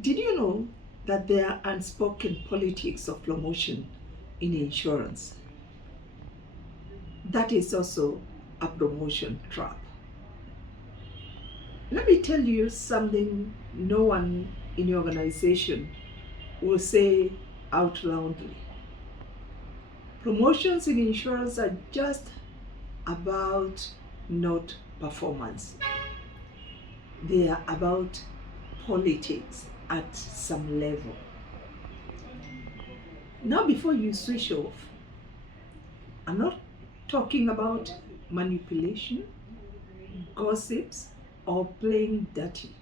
Did you know that there are unspoken politics of promotion in insurance? That is also a promotion trap. Let me tell you something no one in your organization will say out loudly. Promotions in insurance are just about not performance. They are about politics at some level. Now, before you switch off, I'm not talking about manipulation, gossips, or playing dirty.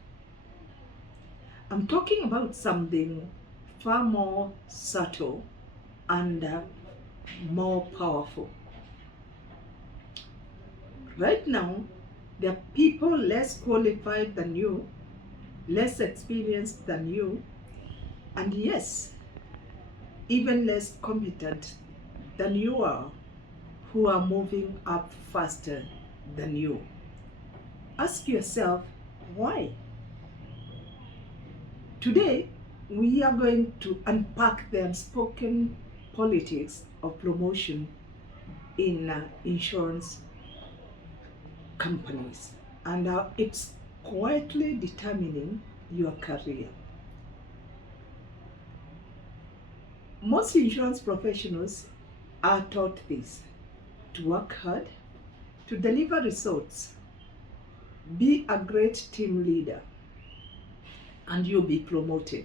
I'm talking about something far more subtle and more powerful. Right now, there are people less qualified than you, less experienced than you, and yes, even less competent than you are, who are moving up faster than you. Ask yourself, why? Today, we are going to unpack the unspoken politics of promotion in insurance companies, and it's quietly determining your career. Most insurance professionals are taught this: to work hard, to deliver results, be a great team leader, and you'll be promoted.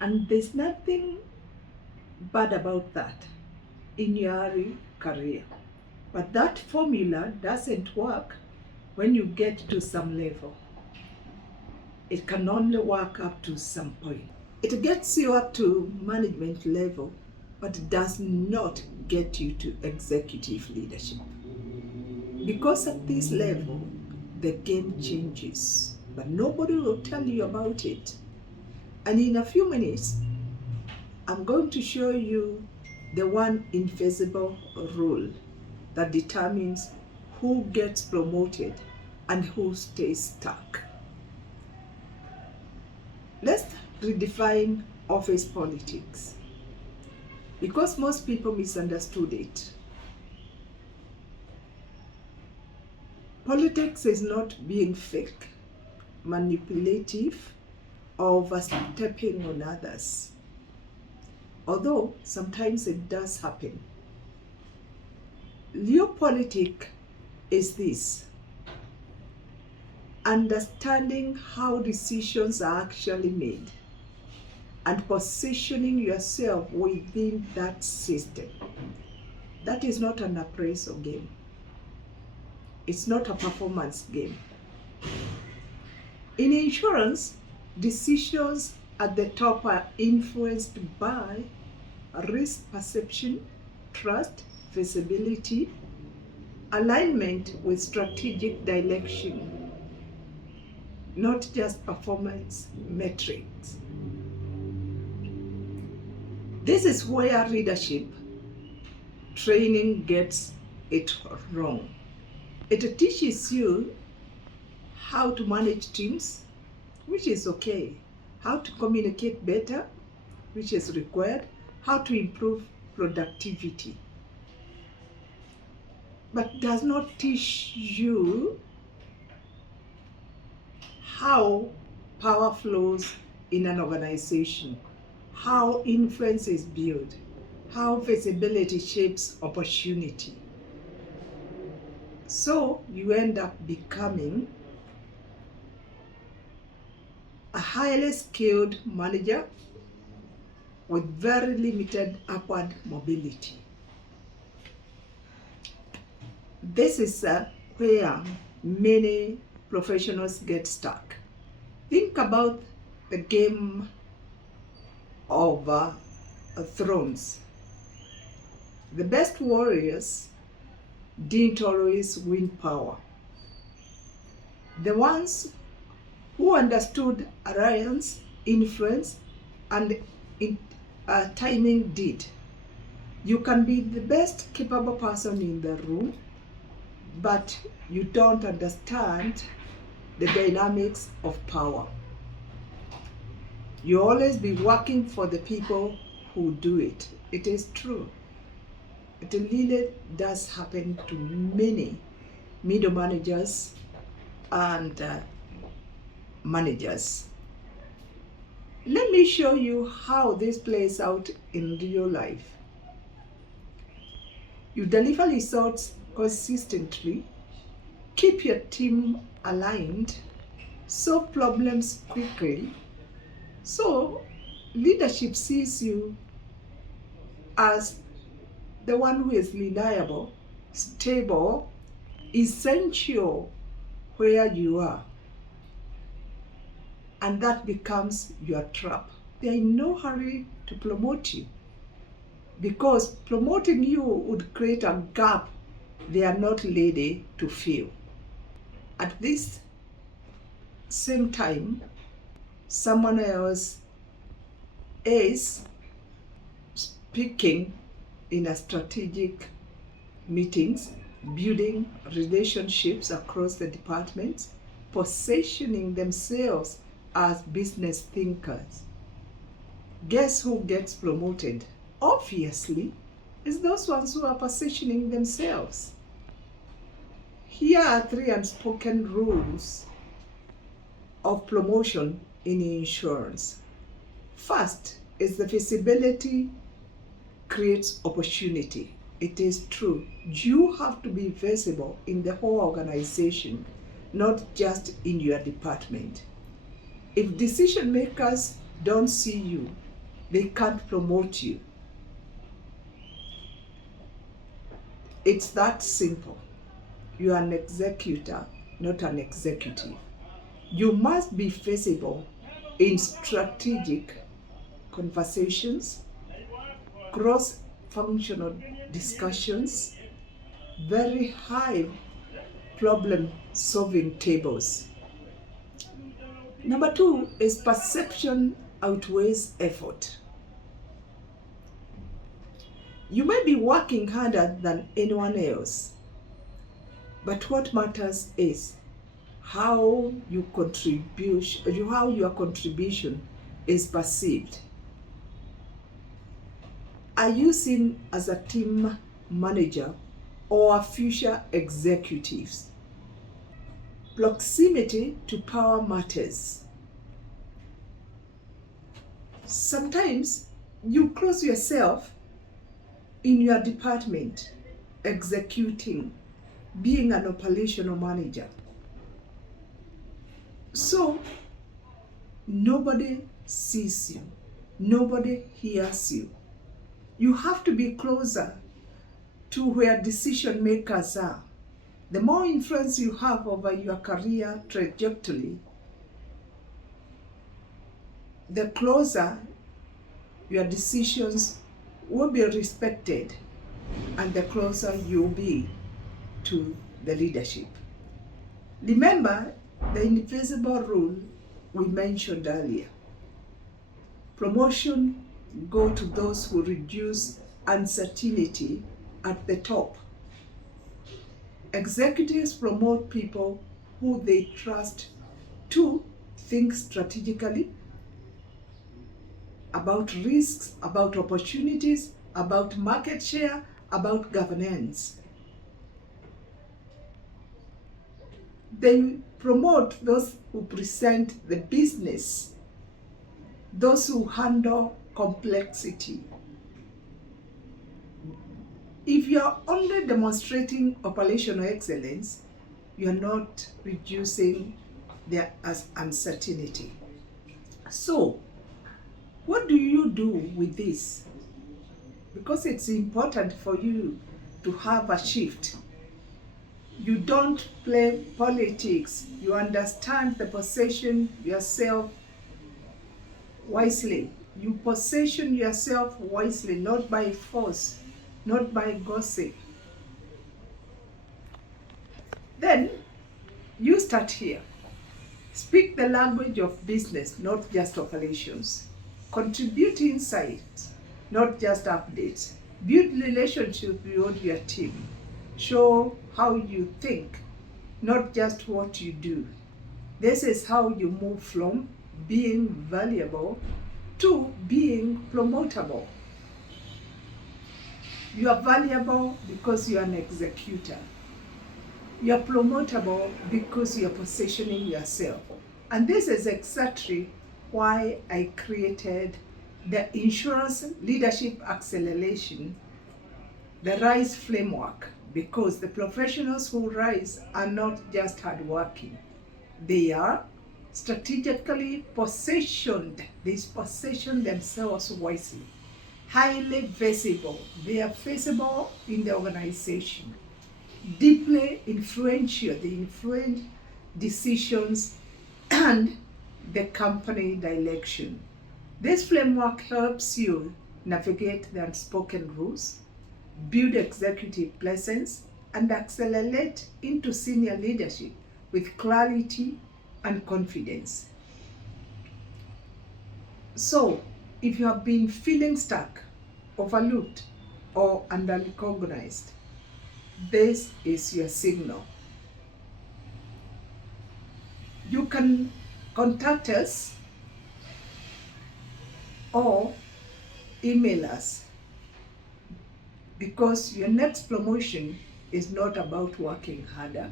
And there's nothing bad about that in your career. But that formula doesn't work when you get to some level. It can only work up to some point. It gets you up to management level, but it does not get you to executive leadership. Because at this level, the game changes, but nobody will tell you about it. And in a few minutes, I'm going to show you the one invisible rule that determines who gets promoted and who stays stuck. Let's redefine office politics, because most people misunderstood it. Politics is not being fake, manipulative, or overstepping on others, although sometimes it does happen. Realpolitik is this: understanding how decisions are actually made and positioning yourself within that system. That is not an appraisal game. It's not a performance game. In insurance, decisions at the top are influenced by risk perception, trust, visibility, alignment with strategic direction, not just performance metrics. This is where leadership training gets it wrong. It teaches you how to manage teams, which is okay, how to communicate better, which is required, how to improve productivity, but does not teach you how power flows in an organization, how influence is built, how visibility shapes opportunity. So you end up becoming a highly skilled manager with very limited upward mobility. This is where many professionals get stuck. Think about the game of Thrones. The best warriors didn't always win power. The ones who understood alliance, influence, and timing did. You can be the best capable person in the room, but you don't understand the dynamics of power. You always be working for the people who do it. It is true. It really does happen to many middle managers and managers. Let me show you how this plays out in real life. You deliver results consistently, keep your team aligned, solve problems quickly. So leadership sees you as the one who is reliable, stable, essential where you are. And that becomes your trap. They are in no hurry to promote you, because promoting you would create a gap they are not ready to fill. At this same time, someone else is speaking in a strategic meetings, building relationships across the departments, positioning themselves as business thinkers. Guess who gets promoted? Obviously, it's those ones who are positioning themselves. Here are 3 unspoken rules of promotion in insurance. First is the visibility creates opportunity. It is true. You have to be visible in the whole organization, not just in your department. If decision makers don't see you, they can't promote you. It's that simple. You are an executor, not an executive. You must be visible in strategic conversations, cross-functional discussions, very high problem-solving tables. Number 2 is perception outweighs effort. You may be working harder than anyone else, but what matters is how your contribution is perceived. Are you seen as a team manager or a future executives? Proximity to power matters. Sometimes you close yourself in your department, executing, being an operational manager. So nobody sees you, nobody hears you. You have to be closer to where decision makers are. The more influence you have over your career trajectory, the closer your decisions will be respected and the closer you'll be to the leadership. Remember the invisible rule we mentioned earlier. Promotion go to those who reduce uncertainty at the top. Executives promote people who they trust to think strategically about risks, about opportunities, about market share, about governance. They promote those who present the business, those who handle complexity. If you are only demonstrating operational excellence, you are not reducing their uncertainty. So, what do you do with this? Because it's important for you to have a shift. You don't play politics. You understand the position yourself wisely. You position yourself wisely, not by force, not by gossip. Then you start here. Speak the language of business, not just operations. Contribute insights, not just updates. Build relationships with your team. Show how you think, not just what you do. This is how you move from being valuable, to being promotable. You are valuable because you are an executor. You are promotable because you are positioning yourself. And this is exactly why I created the Insurance Leadership Acceleration, the RISE framework, because the professionals who rise are not just hardworking. They are strategically positioned. They position themselves wisely, highly visible. They are visible in the organization, deeply influential. They influence decisions and the company direction. This framework helps you navigate the unspoken rules, build executive presence, and accelerate into senior leadership with clarity and confidence. So, if you have been feeling stuck, overlooked, or underrecognized, this is your signal. You can contact us or email us, because your next promotion is not about working harder.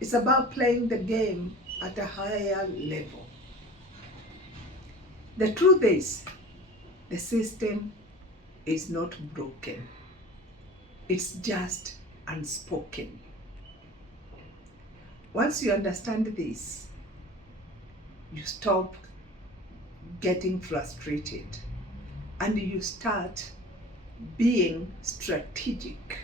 It's about playing the game at a higher level. The truth is, the system is not broken. It's just unspoken. Once you understand this, you stop getting frustrated and you start being strategic.